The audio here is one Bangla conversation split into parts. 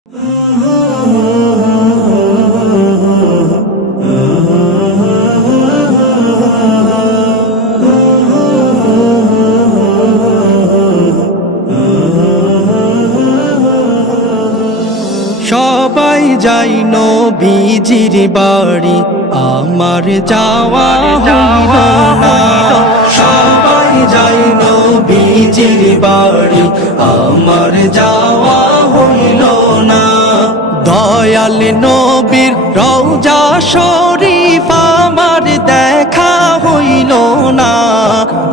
সবাই যাই নবীজির বাড়ি, আমার যাওয়া হইল না। সবাই যাই নবীজির বাড়ি, আমার যাওয়া হইল না। দয়াল নবীর রওজা শরীফ আমার দেখা হইল না।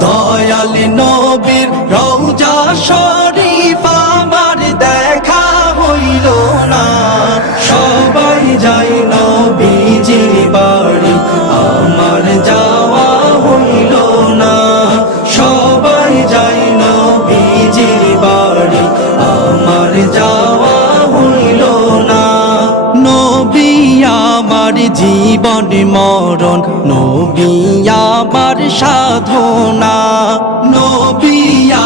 দয়াল নবীর রওজা শরীফ আমার দেখা হইল না। সবাই যাই নবীজির বাড়ি, আমার যাওয়া হইল না। সবাই যাই নবীজির বাড়ি, আমার যাওয়া হইল না। নবী আমার জীবন মরণ, নবী আমার সাধনা। নবী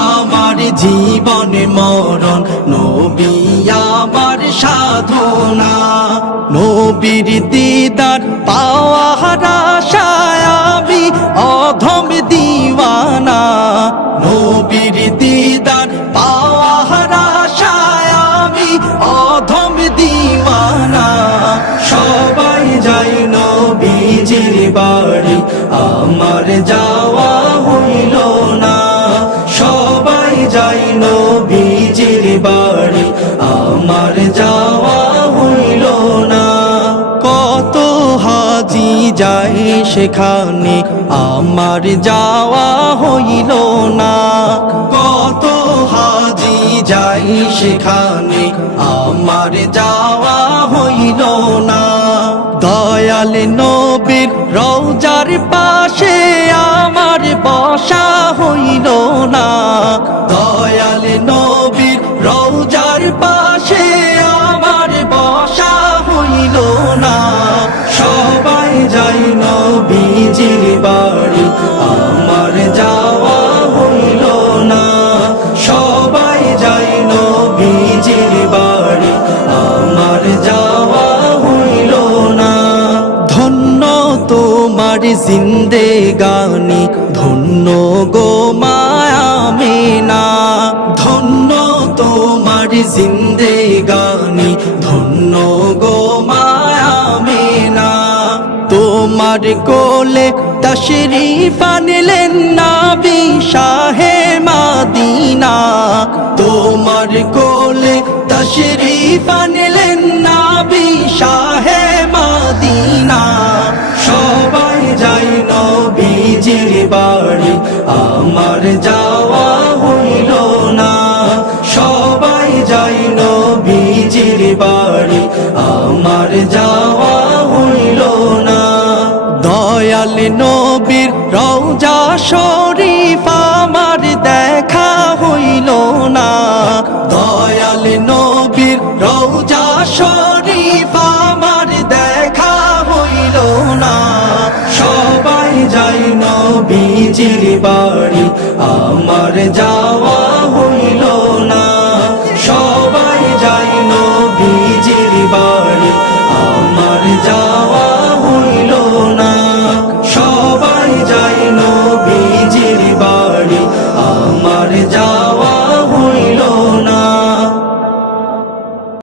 আমার জীবন মরণ, নবী আমার সাধনা। নবীর দিদার পাওয়ার আশায় আমি অধম দিওয়ানা। নবীর দিদার পাওয়ার আশায় আমি অধম দিওয়ানা। সবাই যাই নবীজির বাড়ি, আমার যাওয়া হইল না। সবাই যাই নবীজির বাড়ি, আমার যাওয়া হইল না। কত হাজি যায় সেখানে, আমার যাওয়া হইল না। কত হাজি যাই সেখানে, আমার যাওয়া হইল না। দয়াল নবীর রওজার পাশে আমার বসা হইল না। দয়াল নবীর রওজার পাশে আমার বসা হইল না। সবাই যাই নবীজির বাড়ি, আমার যাওয়া হইল না। সবাই যাই নবীজির বাড়ি, আমার যাওয়া হইল না। ধন্য তোমার জিন্দেগানি, ধন্য গো মায়ামেনা। ধন্য তোমার জিন্দেগানি, ধন্য গো মায়ামেনা। তোমার কোলে তশরিফ আনলেন নবী শাহে মদিনা। তোমার কোলে তশরিফ আনলেন নবী শাহে মদিনা। সবাই যাই নবীজির বাড়ি, আমার যাওয়া হইল না। সবাই যাই নবীজির বাড়ি, আমার যাওয়া হইল না। দয়াল নবীর রওজা শরীফ আমার দেখা হইল না। দয়াল নবীর রওজা শরীফ আমার দেখা হইল না। সবাই যাই নবীজির বাড়ি, আমার যাওয়া